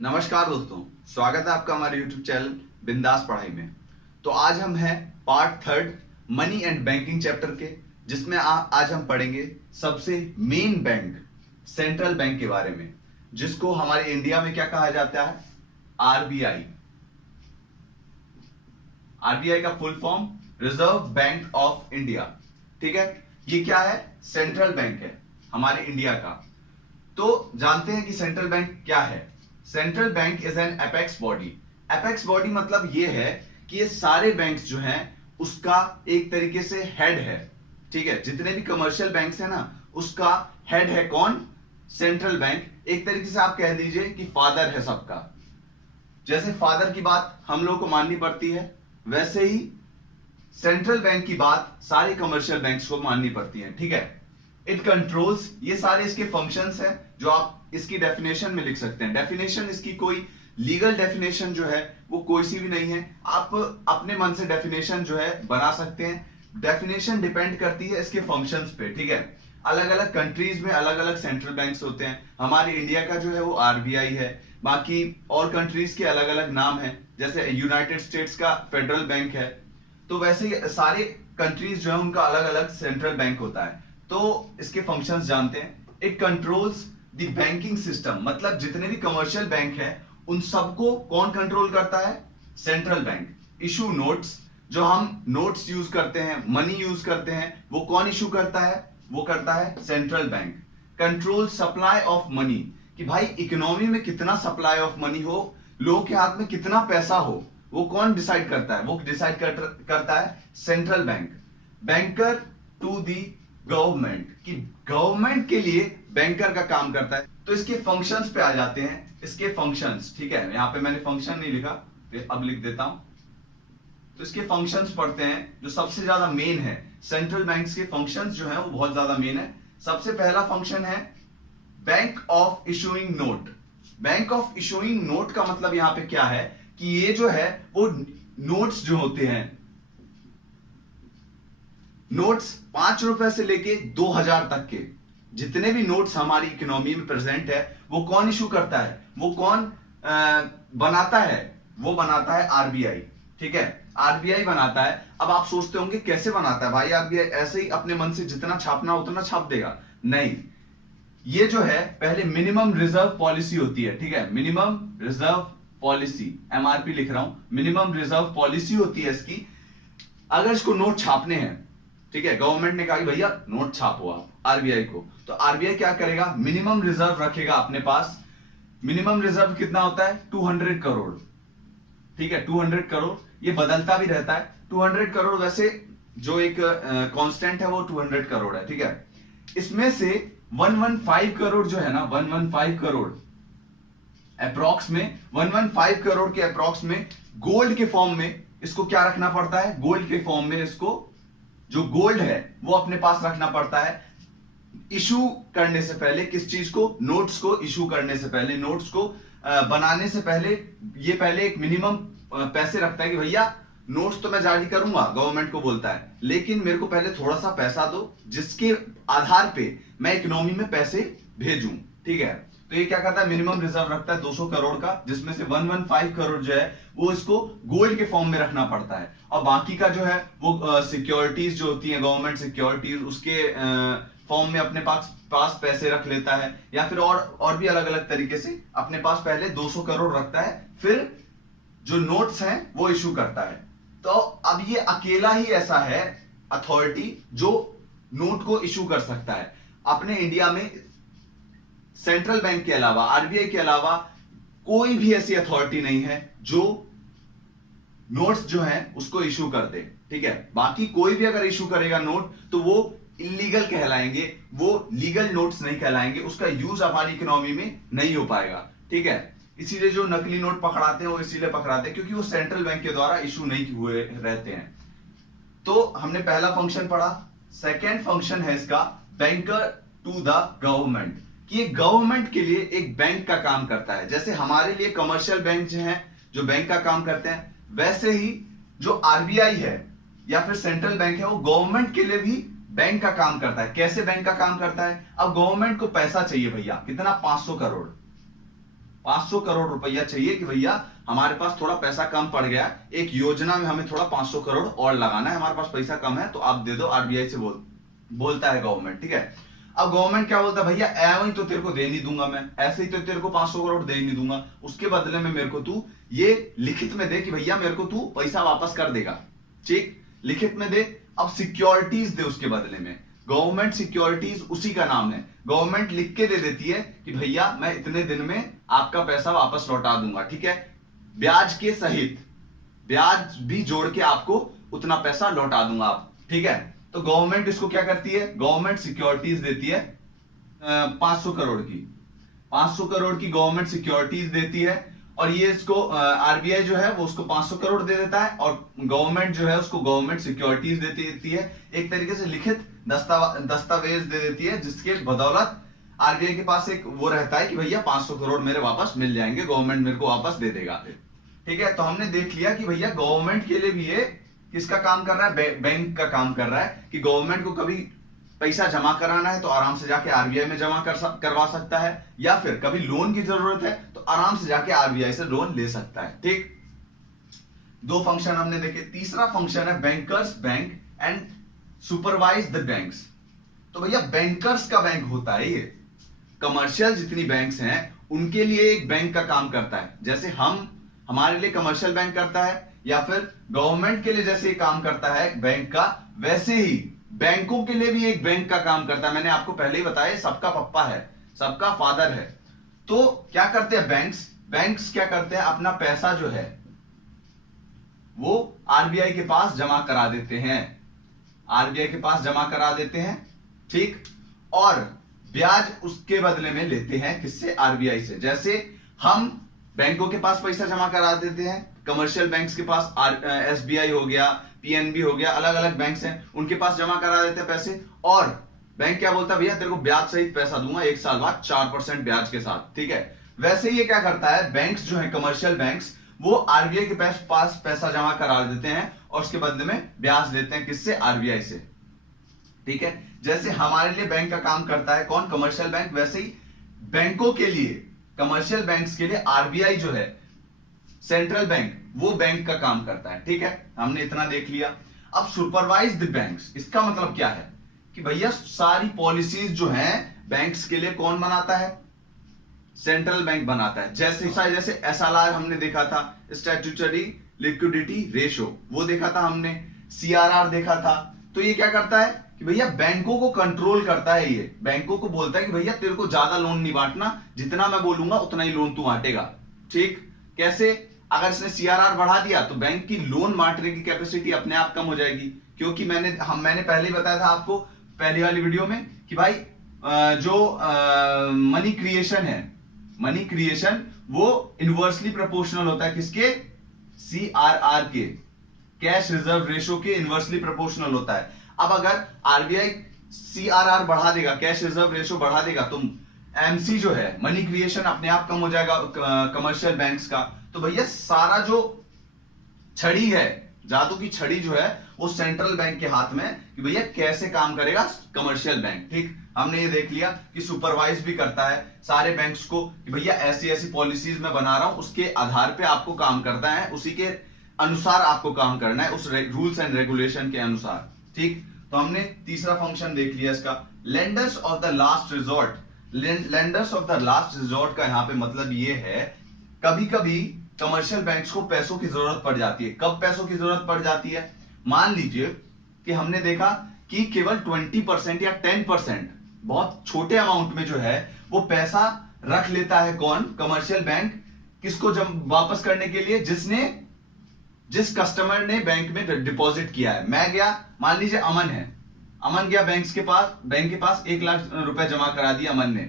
नमस्कार दोस्तों, स्वागत है आपका हमारे YouTube चैनल बिंदास पढ़ाई में। तो आज हम हैं part third money and banking chapter के, जिसमें आज हम पढ़ेंगे सबसे मेन बैंक सेंट्रल बैंक के बारे में, जिसको हमारे इंडिया में क्या कहा जाता है? आरबीआई। आरबीआई का full form reserve bank of India. ठीक है, ये क्या है? सेंट्रल बैंक है हमारे इंडिया का। तो जानते हैं कि सेंट्रल बैंक क्या है। Central bank is an apex body. Apex body मतलब ये है कि ये सारे बैंक्स जो हैं उसका एक तरीके से हेड है। ठीक है, जितने भी कमर्शियल बैंक्स हैं ना, उसका हेड है कौन? Central bank. एक तरीके से आप कह दीजिए कि फादर है सबका। जैसे फादर की बात हम लोग को माननी पड़ती है, वैसे ही सेंट्रल बैंक की बात सारे कमर्शियल बैंक्स को माननी पड़ती है। ठीक है, इट कंट्रोल्स, ये सारे इसके फंक्शंस हैं जो आप इसकी डेफिनेशन में लिख सकते हैं। डेफिनेशन इसकी कोई लीगल डेफिनेशन जो है वो कोई सी भी नहीं है, आप अपने मन से डेफिनेशन जो है बना सकते हैं। डेफिनेशन डिपेंड करती है इसके फंक्शंस पे। ठीक है, अलग अलग कंट्रीज में अलग अलग सेंट्रल बैंक्स होते हैं। हमारे इंडिया का जो है वो आरबीआई है, बाकी और कंट्रीज के अलग अलग नाम है। जैसे यूनाइटेड स्टेट्स का फेडरल बैंक है, तो वैसे सारे कंट्रीज जो है उनका अलग अलग सेंट्रल बैंक होता है। तो इसके फंक्शंस जानते हैं। It controls the banking system, मतलब जितने भी कमर्शियल बैंक हैं उन सबको कौन कंट्रोल करता है? Central bank. इशू नोट्स, जो हम नोट्स यूज करते हैं, मनी यूज करते हैं, वो कौन इशू करता है? वो करता है central bank. Control supply of money, कि भाई इकोनॉमी में कितना सप्लाई ऑफ मनी हो, लोगों के हाथ में कितना पैसा हो, वो कौन डिसाइड करता है? वो डिसाइड करता है central bank. Banker to the government, कि गवर्नमेंट के लिए बैंकर का काम करता है। तो इसके फंक्शंस पे आ जाते हैं। इसके फंक्शंस, ठीक है, यहां पे मैंने फंक्शन नहीं लिखा, तो अब लिख देता हूं। तो इसके फंक्शंस पढ़ते हैं जो सबसे ज्यादा मेन है। सेंट्रल बैंक्स के फंक्शंस जो है वो बहुत ज्यादा मेन है। सबसे पहला फंक्शन है bank of issuing note. Bank of issuing note का मतलब यहां पे क्या है कि ये जो है वो नोट्स जो होते हैं, नोट्स 5 रुपए से लेके 2000 तक के जितने भी नोट्स हमारी इकोनॉमी में प्रेजेंट है, वो कौन इशू करता है? वो कौन बनाता है? वो बनाता है आरबीआई। ठीक है, आरबीआई बनाता है। अब आप सोचते होंगे कैसे बनाता है भाई आरबीआई? ऐसे ही अपने मन से जितना छापना उतना छाप देगा? नहीं, ये जो है पहले मिनिमम रिजर्व पॉलिसी होती है। ठीक है, मिनिमम रिजर्व पॉलिसी, एमआरपी लिख रहा हूं, मिनिमम रिजर्व पॉलिसी होती है इसकी। अगर इसको नोट छापने हैं, ठीक है, गवर्नमेंट ने कहा कि भैया नोट छापो आप आरबीआई को, तो आरबीआई क्या करेगा? मिनिमम रिजर्व रखेगा अपने पास। मिनिमम रिजर्व कितना होता है? 200 करोड़। ठीक है, 200 करोड़, ये बदलता भी रहता है। 200 करोड़ वैसे जो एक कांस्टेंट है वो 200 करोड़ है। ठीक है, इसमें से 115 करोड़ जो है ना, 115 करोड़ अप्रॉक्स में, 115 करोड़ के अप्रॉक्स में गोल्ड के फॉर्म में इसको क्या रखना पड़ता है? गोल्ड के फॉर्म में इसको जो गोल्ड है वो अपने पास रखना पड़ता है। इशू करने से पहले, किस चीज को? नोट्स को इशू करने से पहले, नोट्स को बनाने से पहले, ये पहले एक मिनिमम पैसे रखता है कि भैया नोट्स तो मैं जारी करूंगा, गवर्नमेंट को बोलता है, लेकिन मेरे को पहले थोड़ा सा पैसा दो जिसके आधार पे मैं इकोनॉमी में पैसे भेजूं। ठीक है, तो ये क्या करता है? मिनिमम रिजर्व रखता है 200 करोड़ का, जिसमें से 115 करोड़ जो है वो इसको गोल्ड के फॉर्म में रखना पड़ता है। और बाकी का जो है वो सिक्योरिटीज जो होती है, गवर्नमेंट सिक्योरिटीज, उसके फॉर्म में अपने पास पैसे रख लेता है, या फिर और भी अलग अलग तरीके से अपने पास पहले 200 करोड़ रखता है, फिर जो नोट्स हैं वो इशू करता है। तो अब ये अकेला ही ऐसा है अथॉरिटी जो नोट को इशू कर सकता है अपने इंडिया में। सेंट्रल बैंक के अलावा, आरबीआई के अलावा कोई भी ऐसी अथॉरिटी नहीं है जो नोट्स जो है उसको इशू कर दे। ठीक है, बाकी कोई भी अगर इशू करेगा नोट तो वो इलीगल कहलाएंगे, वो लीगल नोट्स नहीं कहलाएंगे, उसका यूज हमारी इकोनॉमी में नहीं हो पाएगा। ठीक है, इसीलिए जो नकली नोट पकड़ाते हैं वो इसीलिए पकड़ाते हैं क्योंकि वो सेंट्रल बैंक के द्वारा इशू नहीं हुए रहते हैं। तो हमने पहला फंक्शन पढ़ा। सेकेंड फंक्शन है इसका बैंकर टू द गवर्नमेंट, कि ये गवर्नमेंट के लिए एक बैंक का काम करता है। जैसे हमारे लिए कमर्शियल बैंक जो हैं जो बैंक का काम करते हैं, वैसे ही जो आरबीआई है या फिर सेंट्रल बैंक है वो गवर्नमेंट के लिए भी बैंक का काम करता है। कैसे बैंक का काम करता है? अब गवर्नमेंट को पैसा चाहिए भैया, कितना? 500 करोड़। 500 करोड़ रुपया चाहिए कि भैया हमारे पास थोड़ा पैसा कम पड़ गया, एक योजना में हमें थोड़ा 500 करोड़ और लगाना है, हमारे पास पैसा कम है तो आप दे दो। आरबीआई से बोलता है गवर्नमेंट, ठीक है। अब गवर्नमेंट क्या बोलता है, भैया ऐसे ही तो तेरे को दे नहीं दूंगा, मैं ऐसे ही तो तेरे को 500 करोड़ दे नहीं दूंगा, उसके बदले में मेरे को तू ये लिखित में दे कि भैया मेरे को तू पैसा वापस कर देगा, ठीक, लिखित में दे। अब सिक्योरिटीज दे उसके बदले में, गवर्नमेंट सिक्योरिटीज उसी का नाम है, गवर्नमेंट लिख के दे देती है कि भैया मैं इतने दिन में आपका पैसा वापस लौटा दूंगा, ठीक है, ब्याज के सहित, ब्याज भी जोड़ के आपको उतना पैसा लौटा दूंगा आप, ठीक है। तो गवर्नमेंट इसको क्या करती है, गवर्नमेंट सिक्योरिटीज देती है 500 करोड़ की, 500 करोड़ की गवर्नमेंट सिक्योरिटीज देती है, और ये इसको आरबीआई जो है वो उसको 500 करोड़ दे देता है, और गवर्नमेंट जो है उसको गवर्नमेंट सिक्योरिटीज देती है, एक तरीके से लिखित दस्तावेज दे देती है, जिसके बदौलत आरबीआई के पास एक वो रहता है कि भैया 500 करोड़ मेरे वापस मिल जाएंगे, गवर्नमेंट मेरे को वापस दे देगा, ठीक है। तो हमने देख लिया कि भैया गवर्नमेंट के लिए भी ये किसका काम कर रहा है, बैंक का काम कर रहा है, कि गवर्नमेंट को कभी पैसा जमा कराना है तो आराम से जाके आरबीआई में जमा करवा सकता है, या फिर कभी लोन की जरूरत है तो आराम से जाके आरबीआई से लोन ले सकता है, ठीक। दो फंक्शन हमने देखे। तीसरा फंक्शन है bankers bank and supervise the banks. तो भैया बैंकर्स का बैंक होता है ये, कमर्शियल जितनी बैंक्स हैं उनके लिए एक बैंक का काम करता है, जैसे हमारे लिए कमर्शियल बैंक करता है, या फिर गवर्नमेंट के लिए जैसे काम करता है बैंक का, वैसे ही बैंकों के लिए भी एक बैंक का काम करता है। मैंने आपको पहले ही बताया सबका पप्पा है, सबका फादर है। तो क्या करते हैं बैंक्स क्या करते हैं, अपना पैसा जो है वो आरबीआई के पास जमा करा देते हैं, आरबीआई के पास जमा करा देते हैं, ठीक, और ब्याज उसके बदले में लेते हैं, किससे, आरबीआई से। जैसे हम बैंकों के पास पैसा जमा करा देते हैं, कमर्शियल बैंक्स के पास एसबीआई हो गया, पीएनबी हो गया, अलग अलग बैंक्स हैं, उनके पास जमा करा देते हैं पैसे, और बैंक क्या बोलता है, भैया तेरे को ब्याज सहित पैसा दूंगा 1 साल बाद 4% ब्याज के साथ, ठीक है। वैसे ये क्या करता है, बैंक्स जो है कमर्शियल बैंक्स, वो आरबीआई के पास पैसा जमा करा देते हैं और उसके बदले में ब्याज लेते हैं, किससे, आरबीआई से, ठीक है। जैसे हमारे लिए बैंक का काम करता है कौन, कमर्शियल बैंक, वैसे ही बैंकों के लिए, कमर्शियल बैंक्स के लिए आरबीआई जो है सेंट्रल बैंक, वो बैंक का काम करता है, ठीक है। हमने इतना देख लिया। अब सुपरवाइज द बैंक्स, इसका मतलब क्या है कि भैया सारी पॉलिसीज जो हैं बैंक्स के लिए कौन बनाता है, सेंट्रल बैंक बनाता है। जैसे एसएलआर हमने देखा था, स्टैट्यूटरी लिक्विडिटी रेशो, वो देखा था हमने, सीआरआर देखा था। तो ये क्या करता है कि भैया बैंकों को कंट्रोल करता है, ये बैंकों को बोलता है कि भैया तेरे को ज्यादा लोन नहीं बांटना, जितना मैं बोलूंगा उतना ही लोन तू बांटेगा, ठीक। कैसे, अगर इसने सीआरआर बढ़ा दिया तो बैंक की लोन बांटने की कैपेसिटी अपने आप कम हो जाएगी, क्योंकि मैंने पहले ही बताया था आपको पहली वाली वीडियो में कि भाई जो मनी क्रिएशन है, मनी क्रिएशन वो इनवर्सली प्रोपोर्शनल होता है, किसके, सीआरआर के, कैश रिजर्व रेशो के इनवर्सली प्रोपोर्शनल होता है। अब अगर आरबीआई सीआरआर बढ़ा देगा, कैश रिजर्व रेशो बढ़ा देगा, तो एमसी जो है मनी क्रिएशन अपने आप कम हो जाएगा कमर्शियल बैंक्स का। तो भैया सारा जो छड़ी है, जादू की छड़ी जो है वो सेंट्रल बैंक के हाथ में, कि भैया कैसे काम करेगा कमर्शियल बैंक, ठीक। हमने ये देख लिया कि सुपरवाइज भी करता है सारे बैंक्स को, कि भैया ऐसी ऐसी पॉलिसीज मैं बना रहा हूं, उसके आधार पे आपको काम करना है, उसी के अनुसार आपको काम करना है, उस रूल्स एंड रेगुलेशन के अनुसार, ठीक। तो हमने तीसरा फंक्शन देख लिया इसका, lenders of the last resort. Lenders of the last resort का यहां पे मतलब ये है, कभी कभी कमर्शियल बैंक्स को पैसों की जरूरत पड़ जाती है। कब पैसों की जरूरत पड़ जाती है, मान लीजिए कि हमने देखा कि केवल 20% या 10%, बहुत छोटे अमाउंट में जो है वो पैसा रख लेता है कौन, कमर्शियल बैंक, किसको जब वापस करने के लिए, जिस कस्टमर ने बैंक में डिपॉजिट किया है। मैं गया, मान लीजिए अमन है, अमन गया बैंक के पास 1 लाख रुपए जमा करा दिया अमन ने,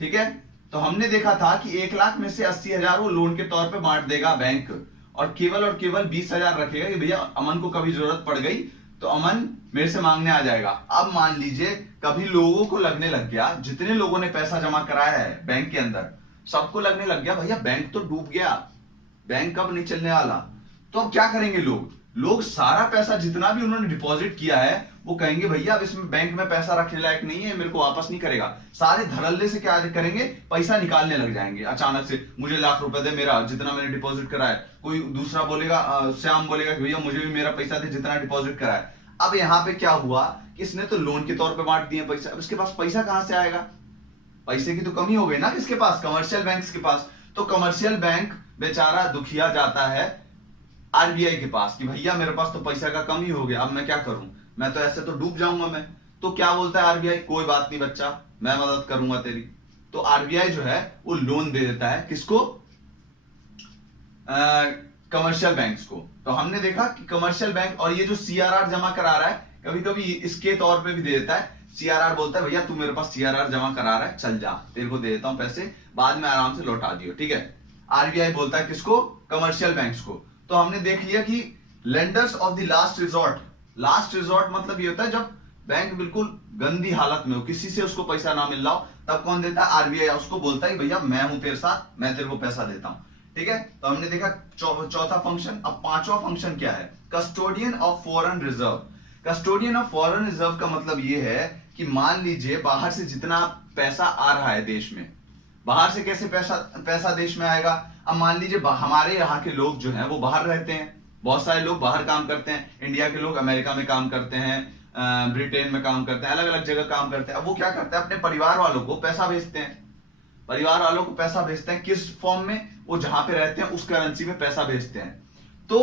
ठीक है। तो हमने देखा था कि 1 लाख में से 80,000 वो लोन के तौर पे बांट देगा बैंक, और केवल 20,000 रखेगा कि भैया अमन को कभी जरूरत पड़ गई तो अमन मेरे से मांगने आ जाएगा। अब मान लीजिए कभी लोगों को लगने लग गया, जितने लोगों ने पैसा जमा कराया है बैंक के अंदर, सबको लगने लग गया भैया बैंक तो डूब गया, बैंक कब नहीं चलने वाला। तो अब क्या करेंगे लोग, लोग सारा पैसा जितना भी उन्होंने डिपॉजिट किया है वो कहेंगे भैया अब इसमें बैंक में पैसा रखने लायक नहीं है, मेरे को वापस नहीं करेगा। सारे धड़ल्ले से क्या करेंगे, पैसा निकालने लग जाएंगे अचानक से, मुझे लाख रुपए दे, मेरा जितना मैंने डिपॉजिट करा है। कोई दूसरा बोलेगा, श्याम बोलेगा कि भैया मुझे भी मेरा पैसा दे जितना डिपॉजिट करा है। अब यहाँ पे क्या हुआ कि इसने तो लोन के तौर पे बांट दिए पैसा, अब इसके पास पैसा कहां से आएगा, पैसे की तो कमी हो गई ना किसके पास, कमर्शियल बैंक के पास। तो कमर्शियल बैंक बेचारा दुखिया जाता है आरबीआई के पास कि भैया मेरे पास तो पैसा का कमी हो गया, अब मैं क्या करूं, मैं तो ऐसे तो डूब जाऊंगा मैं। तो क्या बोलता है आरबीआई, कोई बात नहीं बच्चा, मैं मदद करूंगा तेरी। तो आरबीआई जो है वो लोन दे देता है किसको, कमर्शियल बैंक्स को। तो हमने देखा कि कमर्शियल बैंक, और ये जो सीआरआर जमा करा रहा है कभी कभी इसके तौर पे भी दे देता है। सीआरआर बोलता है भैया तू मेरे पास सीआरआर जमा करा रहा है, चल जा तेरे को दे देता हूं पैसे, बाद में आराम से लौटा दियो, ठीक है। आरबीआई बोलता है किसको, कमर्शियल बैंक्स को। तो हमने देख लिया कि lenders of the last resort, last resort मतलब ये होता है जब बैंक बिल्कुल गंदी हालत में हो, किसी से उसको पैसा ना मिल रहा हो, तब कौन देता है, आरबीआई उसको बोलता है भैया मैं हूं तेरे साथ, मैं तेरे को पैसा देता हूं, ठीक है। तो हमने देखा चौथा फंक्शन। अब पांचवा फंक्शन क्या है, custodian of foreign reserve. Custodian of foreign reserve का मतलब ये है कि मान लीजिए बाहर से जितना पैसा आ रहा है देश में, बाहर से कैसे पैसा देश में आएगा। अब मान लीजिए हमारे यहाँ के लोग जो हैं वो बाहर रहते हैं, बहुत सारे लोग बाहर काम करते हैं, इंडिया के लोग अमेरिका में काम करते हैं, ब्रिटेन में काम करते हैं, अलग अलग जगह काम करते हैं। अब वो क्या करते हैं, अपने परिवार वालों को पैसा भेजते हैं, परिवार वालों को पैसा भेजते हैं किस फॉर्म में, वो जहां पे रहते हैं उस करेंसी में पैसा भेजते हैं। तो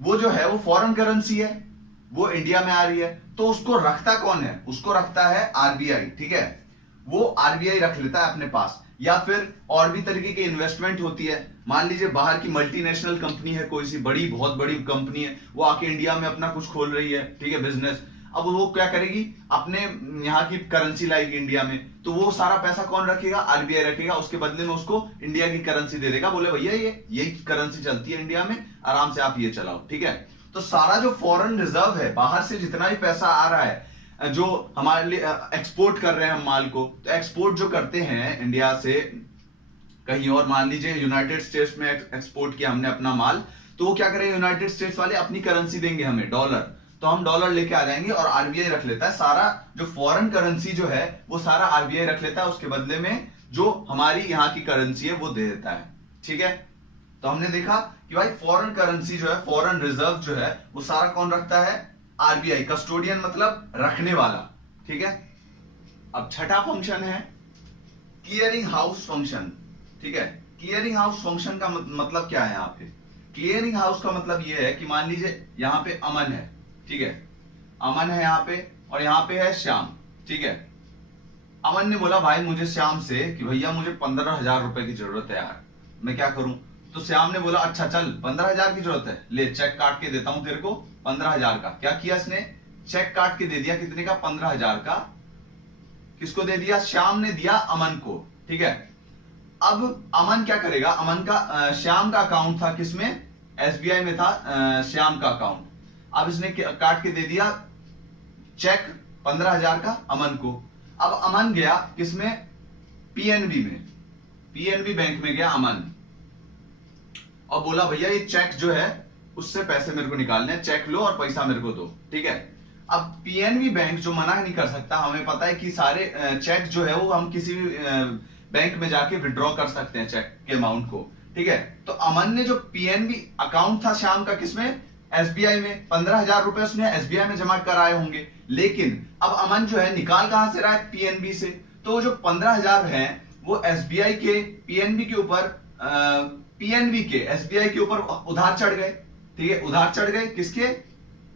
वो जो है वो फॉरेन करेंसी है, वो इंडिया में आ रही है, तो उसको रखता कौन है, उसको रखता है आरबीआई, ठीक है। वो आरबीआई रख लेता है अपने पास। या फिर और भी तरीके की इन्वेस्टमेंट होती है, मान लीजिए बाहर की मल्टीनेशनल कंपनी है, कोई सी बड़ी बहुत बड़ी कंपनी है, वो आके इंडिया में अपना कुछ खोल रही है, ठीक है, बिजनेस। अब वो क्या करेगी, अपने यहाँ की करेंसी लाएगी इंडिया में, तो वो सारा पैसा कौन रखेगा, आरबीआई रखेगा, उसके बदले में उसको इंडिया की करेंसी दे देगा, बोले भैया ये करेंसी चलती है इंडिया में, आराम से आप ये चलाओ, ठीक है। तो सारा जो फॉरेन रिजर्व है, बाहर से जितना भी पैसा आ रहा है, जो हमारे लिए एक्सपोर्ट कर रहे हैं हम माल को, तो एक्सपोर्ट जो करते हैं इंडिया से कहीं और, मान लीजिए यूनाइटेड स्टेट्स में एक्सपोर्ट किया हमने अपना माल, तो वो क्या करेंगे, यूनाइटेड स्टेट्स वाले अपनी करेंसी देंगे हमें, डॉलर, तो हम डॉलर लेके आ जाएंगे, और आरबीआई रख लेता है सारा जो फॉरेन करेंसी जो है वो सारा आरबीआई रख लेता है, उसके बदले में जो हमारी यहाँ की करेंसी है वो दे देता है, ठीक है। तो हमने देखा कि भाई फॉरेन करेंसी जो है, फॉरेन रिजर्व जो है, वो सारा कौन रखता है, आरबीआई। कस्टोडियन मतलब रखने वाला, ठीक है। अब छठा फंक्शन है क्लियरिंग हाउस फंक्शन, ठीक है। क्लियरिंग हाउस फंक्शन का मतलब क्या है यहाँ पे, क्लियरिंग हाउस का मतलब ये है कि मान लीजिए यहाँ पे अमन है, ठीक है, अमन है यहाँ पे, और यहाँ पे है श्याम, ठीक है। अमन ने बोला भाई मुझे श्याम से कि भैया मुझे 15,000 रुपए की जरूरत है यार, मैं क्या करूं। तो श्याम ने बोला अच्छा चल 15,000 की जरूरत है, ले चेक काट के देता हूं तेरे को 15,000 का। क्या किया इसने, चेक काट के दे दिया, कितने का, 15,000 का। किसको दे दिया, श्याम ने दिया अमन को, ठीक है। अब अमन क्या करेगा, अमन का श्याम का अकाउंट था किसमें, एसबीआई में था श्याम का अकाउंट। अब इसने काट के दे दिया चेक 15,000 का अमन को। अब अमन गया किसमें, पीएनबी में, पीएनबी बैंक में गया अमन, और बोला भैया ये चेक जो है उससे पैसे मेरे को निकालने हैं, चेक लो और पैसा मेरे को दो, ठीक है। अब पीएनबी बैंक जो मना नहीं कर सकता, हमें पता है कि सारे चेक जो है वो हम किसी भी बैंक में जाके विड्रॉ कर सकते हैं चेक के अमाउंट को, ठीक है। तो अमन ने जो पीएनबी अकाउंट था श्याम का किसमें, एसबीआई में, 15,000 रुपए उसने एसबीआई में जमा कराए होंगे, लेकिन अब अमन जो है निकाल कहां से रहा है, पीएनबी से। तो जो 15,000 है वो एसबीआई के पीएनबी के ऊपर, पीएनबी के एसबीआई के ऊपर उधार चढ़ गए, ठीक है, उधार चढ़ गए किसके,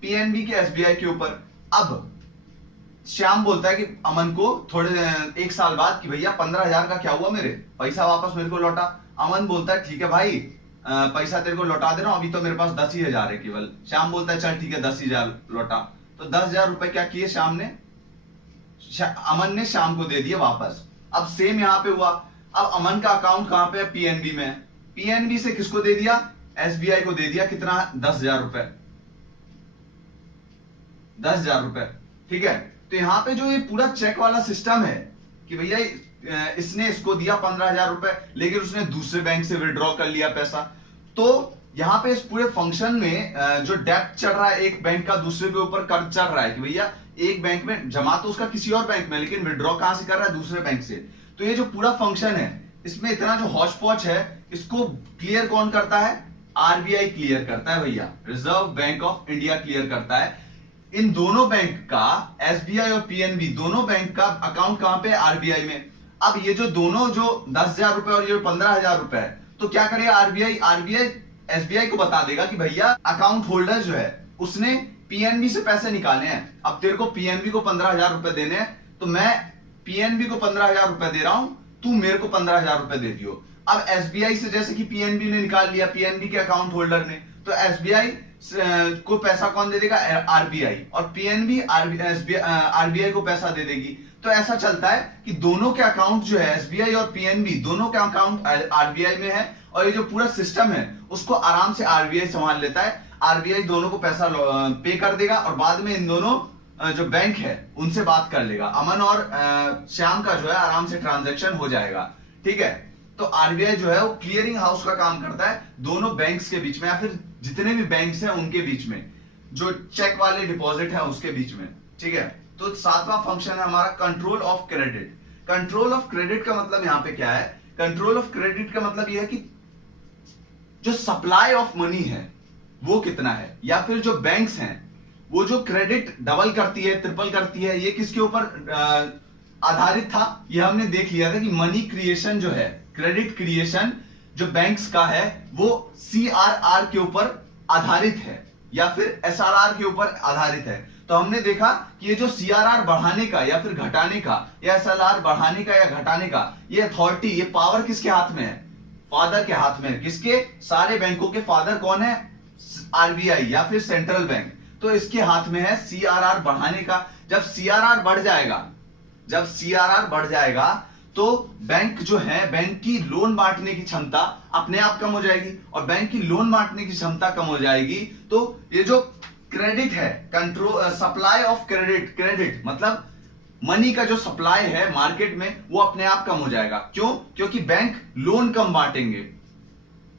पीएनबी के एसबीआई के ऊपर। अब श्याम बोलता है कि अमन को थोड़े एक साल बाद कि भैया 15,000 का क्या हुआ, मेरे पैसा वापस मेरे को लौटा। अमन बोलता है ठीक है भाई पैसा तेरे को लौटा दे रहा हूं, अभी तो मेरे पास 10,000 है केवल। श्याम बोलता है चल ठीक है 10,000 लौटा। तो 10,000 रुपए क्या किए श्याम ने, अमन ने श्याम को दे दिए वापस। अब सेम यहां पे हुआ, अब अमन का अकाउंट कहां पे है, पीएनबी में, पीएनबी से किसको दे दिया, एसबीआई को दे दिया, कितना, 10,000 रुपए, 10,000 रुपए, ठीक है। तो यहां पे जो ये पूरा चेक वाला सिस्टम है कि भैया इसने इसको दिया 15,000 रुपए, लेकिन उसने दूसरे बैंक से विड्रॉ कर लिया पैसा, तो यहाँ पे इस पूरे फंक्शन में जो डेब्ट चल रहा है, एक बैंक का दूसरे के ऊपर कर्ज चल रहा है कि भैया एक बैंक में जमा तो उसका किसी और बैंक में, लेकिन विड्रॉ कहां से कर रहा है, दूसरे बैंक से। तो ये जो पूरा फंक्शन है, इसमें इतना जो हौच पौच है, इसको क्लियर कौन करता है? आरबीआई क्लियर करता है भैया, reserve bank of India clear करता है। इन दोनों बैंक का, एसबीआई और पीएनबी, दोनों बैंक का अकाउंट कहां पे? आरबीआई में। अब ये जो दोनों, जो 10,000 रुपए और ये 15,000 रुपए है, तो क्या करेगा आरबीआई एसबीआई को बता देगा कि भैया अकाउंट होल्डर जो है उसने पीएनबी से पैसे निकाले हैं, अब तेरे को पीएनबी को 15,000 रुपए देने हैं, तो मैं पीएनबी को 15,000 रुपए दे रहा हूं, तू मेरे को 15,000 रुपए दे दियो। अब एसबीआई से जैसे कि पीएनबी ने निकाल लिया, पीएनबी के अकाउंट होल्डर ने, तो एसबीआई को पैसा कौन दे देगा? आरबीआई। और पीएनबी आरबीआई को पैसा दे देगी। तो ऐसा चलता है कि दोनों के अकाउंट जो है, एसबीआई और पीएनबी दोनों के अकाउंट आरबीआई में है, और ये जो पूरा सिस्टम है उसको आराम से आरबीआई संभाल लेता है। आरबीआई दोनों को पैसा पे कर देगा और बाद में इन दोनों जो बैंक है उनसे बात कर लेगा। अमन और श्याम का जो है आराम से ट्रांजैक्शन हो जाएगा, ठीक है। तो आरबीआई जो है वो क्लियरिंग हाउस का काम करता है दोनों बैंक्स के बीच में, या फिर जितने भी बैंक्स हैं उनके बीच में, जो चेक वाले डिपॉजिट है उसके बीच में, ठीक है। तो 7वां फंक्शन है हमारा control of credit. Control of credit का मतलब यहां पे क्या है? कंट्रोल ऑफ क्रेडिट का मतलब यह है कि जो सप्लाई ऑफ मनी है वो कितना है, या फिर जो बैंक्स हैं वो जो क्रेडिट डबल करती है, ट्रिपल करती है, ये किसके ऊपर आधारित था? ये हमने देख लिया था कि मनी क्रिएशन जो है, क्रेडिट क्रिएशन जो बैंक्स का है, वो सीआरआर के ऊपर आधारित है या फिर एसआरआर के ऊपर आधारित है। तो हमने देखा कि ये जो सीआरआर बढ़ाने का या फिर घटाने का, या एसआरआर बढ़ाने का या घटाने का, ये अथॉरिटी, ये पावर किसके हाथ में है? फादर के हाथ में है। किसके? सारे बैंकों के फादर कौन है? आरबीआई या फिर सेंट्रल बैंक। तो इसके हाथ में है सीआरआर बढ़ाने का। जब सीआरआर बढ़ जाएगा तो बैंक जो है, बैंक की लोन बांटने की क्षमता अपने आप कम हो जाएगी, और बैंक की लोन बांटने की क्षमता कम हो जाएगी, तो ये जो क्रेडिट है, कंट्रोल सप्लाई ऑफ क्रेडिट मतलब मनी का जो सप्लाई है मार्केट में, वो अपने आप कम हो जाएगा। क्यों? क्योंकि बैंक लोन कम बांटेंगे।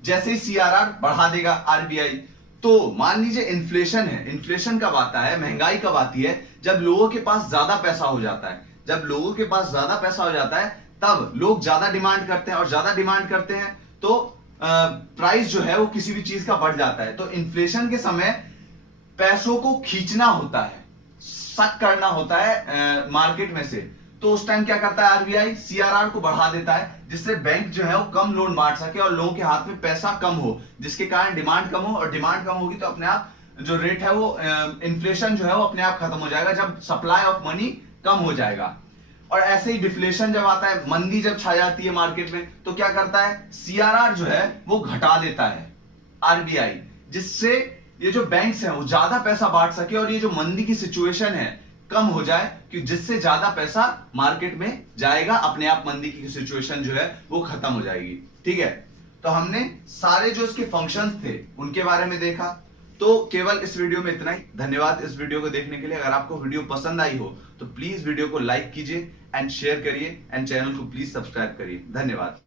जैसे ही सीआरआर बढ़ा देगा आरबीआई, तो मान लीजिए इन्फ्लेशन है, इन्फ्लेशन कब आता है, महंगाई कब आती है? जब लोगों के पास ज्यादा पैसा हो जाता है। जब लोगों के पास ज्यादा पैसा हो जाता है तब लोग ज्यादा डिमांड करते हैं, और ज्यादा डिमांड करते हैं तो प्राइस जो है वो किसी भी चीज का बढ़ जाता है। तो इन्फ्लेशन के समय पैसों को खींचना होता है, सक करना होता है मार्केट में से। तो उस टाइम क्या करता है आरबीआई? सीआरआर को बढ़ा देता है, जिससे बैंक जो है वो कम लोन बांट सके और लोगों के हाथ में पैसा कम हो, जिसके कारण डिमांड कम हो, और डिमांड कम होगी तो अपने आप जो रेट है वो इन्फ्लेशन जो है वो अपने आप खत्म हो जाएगा, जब सप्लाई ऑफ मनी कम हो जाएगा। और ऐसे ही डिफ्लेशन जब आता है, मंदी जब छा जाती है मार्केट में, तो क्या करता है? सीआरआर जो है वो घटा देता है आरबीआई, जिससे ये जो बैंक्स हैं वो ज्यादा पैसा बांट सके, और ये जो मंदी की सिचुएशन है कम हो जाए, कि जिससे ज्यादा पैसा मार्केट में जाएगा, अपने आप मंदी की सिचुएशन जो है वो खत्म हो जाएगी, ठीक है। तो हमने सारे जो इसके फंक्शंस थे उनके बारे में देखा। तो केवल इस वीडियो में इतना ही। धन्यवाद इस वीडियो को देखने के लिए। अगर आपको वीडियो पसंद आई हो तो प्लीज वीडियो को लाइक कीजिए एंड शेयर करिए, एंड चैनल को प्लीज सब्सक्राइब करिए। धन्यवाद।